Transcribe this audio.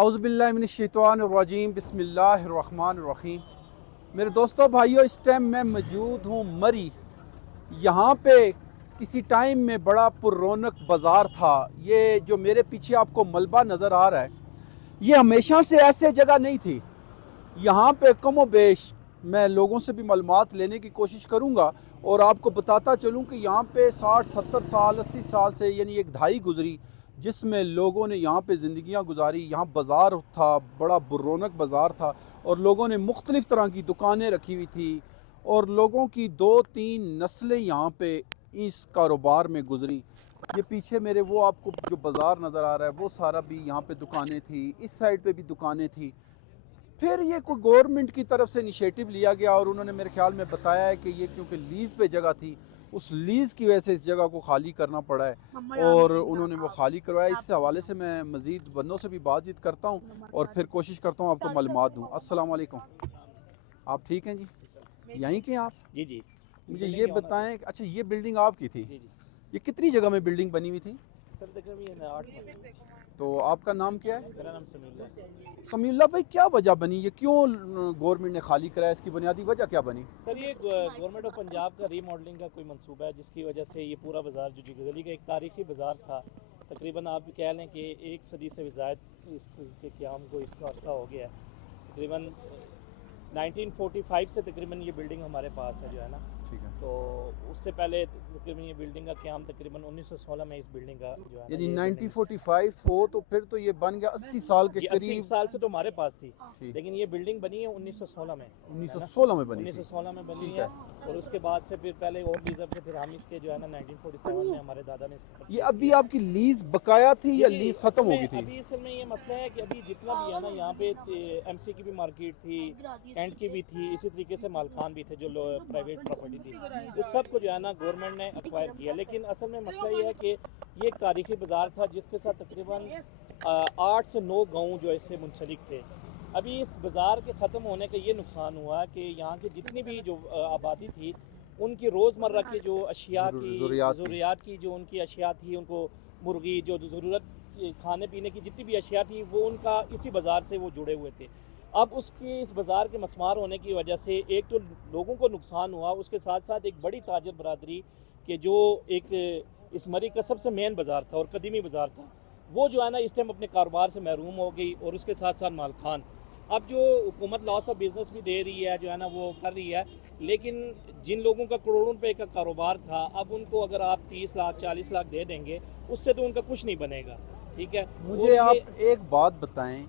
اعوذ باللہ من الشیطان الرجیم بسم اللہ الرحمن الرحیم۔ میرے دوستوں بھائیوں، اس ٹائم میں موجود ہوں مری۔ یہاں پہ کسی ٹائم میں بڑا پر رونق بازار تھا۔ یہ جو میرے پیچھے آپ کو ملبہ نظر آ رہا ہے، یہ ہمیشہ سے ایسے جگہ نہیں تھی۔ یہاں پہ کم و بیش میں لوگوں سے بھی معلومات لینے کی کوشش کروں گا اور آپ کو بتاتا چلوں کہ یہاں پہ 60 70 سال 80 سال سے یعنی ایک دہائی گزری جس میں لوگوں نے یہاں پہ زندگیاں گزاری۔ یہاں بازار تھا، بڑا برونق بازار تھا اور لوگوں نے مختلف طرح کی دکانیں رکھی ہوئی تھی اور لوگوں کی 2 3 نسلیں یہاں پہ اس کاروبار میں گزری۔ یہ پیچھے میرے وہ آپ کو جو بازار نظر آ رہا ہے وہ سارا بھی یہاں پہ دکانیں تھی، اس سائڈ پہ بھی دکانیں تھی۔ پھر یہ کوئی گورنمنٹ کی طرف سے انیشیٹو لیا گیا اور انہوں نے میرے خیال میں بتایا ہے کہ یہ کیونکہ لیز پہ جگہ تھی، اس لیز کی وجہ سے اس جگہ کو خالی کرنا پڑا ہے اور انہوں نے وہ خالی کروایا۔ اس حوالے سے میں مزید بندوں سے بھی بات چیت کرتا ہوں اور پھر کوشش کرتا ہوں آپ کو معلومات دوں۔ السلام علیکم، آپ ٹھیک ہیں جی؟ یہیں کے ہیں آپ؟ جی جی مجھے یہ بتائیں کہ اچھا یہ بلڈنگ آپ کی تھی؟ جی جی یہ کتنی جگہ میں بلڈنگ بنی ہوئی تھی؟ سر تقریباً 8 مہینے۔ تو آپ کا نام کیا ہے؟ میرا نام سمیع اللہ ہے۔ سمیع اللہ بھائی، کیا وجہ بنی؟ یہ کیوں گورنمنٹ نے خالی کرایا؟ اس کی بنیادی وجہ کیا بنی؟ سر یہ گورنمنٹ آف پنجاب کا ری ماڈلنگ کا کوئی منصوبہ ہے جس کی وجہ سے یہ پورا بازار جو گلی کا ایک تاریخی بازار تھا، تقریباً آپ کہہ لیں کہ 1 صدی سے بھی زائد اس کے قیام کو اس کا عرصہ ہو گیا ہے۔ تقریباً 1945 سے تقریباً یہ بلڈنگ ہمارے پاس ہے جو ہے نا، ٹھیک ہے، تو اس سے پہلے تقریباً یہ بلڈنگ کا قیام تقریباً 1916 میں اس بلڈنگ کا جو ہے نا یعنی یہ 1945 ہو تو پھر تو یہ بن گیا 80 سال کے جی 80 قریب۔ سال سے تو ہمارے پاس تھی، جی، لیکن یہ بلڈنگ بنی ہے 1916 میں، 1916 میں بنی تھی۔ 1916 میں بنی ٹھیک ہے ہے، اور اس کے بعد سے پھر پہلے اور لیزر تھے، پھر ہم اس کے جو ہے نا 1947 میں ہمارے دادا نے اس کو یہ ابھی آپ کی لیز بقایا تھی یا لیز ختم ہو گئی تھی؟ ابھی اصل میں یہ مسئلہ ہے کہ ابھی جتنا بھی ہے نا یہاں پہ ایم سی کی بھی مارکیٹ تھی، اینڈ کی بھی تھی، اسی طریقے سے مالکان بھی تھے جو پرائیویٹ پراپرٹی تھی، اس سب کو جو ہے نا گورنمنٹ نے ایکوائر کیا۔ لیکن اصل میں مسئلہ یہ ہے کہ یہ ایک تاریخی بازار تھا جس کے ساتھ تقریباً 8 سے 9 گاؤں جو اس سے منسلک تھے۔ ابھی اس بازار کے ختم ہونے کا یہ نقصان ہوا کہ یہاں کی جتنی بھی جو آبادی تھی ان کی روزمرہ کی جو اشیاء کی ضروریات کی جو ان کی اشیاء تھی، ان کو مرغی جو ضرورت کھانے پینے کی جتنی بھی اشیاء تھی وہ ان کا اسی بازار سے وہ جڑے ہوئے تھے۔ اب اس کی اس بازار کے مسمار ہونے کی وجہ سے ایک تو لوگوں کو نقصان ہوا، اس کے ساتھ ساتھ ایک بڑی تاجر برادری کہ جو ایک اس مری کا سب سے مین بازار تھا اور قدیمی بازار تھا، وہ جو ہے نا اس ٹائم اپنے کاروبار سے محروم ہو گئی، اور اس کے ساتھ ساتھ مالکان۔ اب جو حکومت لاس آف بزنس بھی دے رہی ہے جو ہے نا وہ کر رہی ہے، لیکن جن لوگوں کا کروڑوں روپے کا کاروبار تھا، اب ان کو اگر آپ 30 لاکھ 40 لاکھ دے دیں گے اس سے تو ان کا کچھ نہیں بنے گا، ٹھیک ہے۔ مجھے آپ ایک بات بتائیں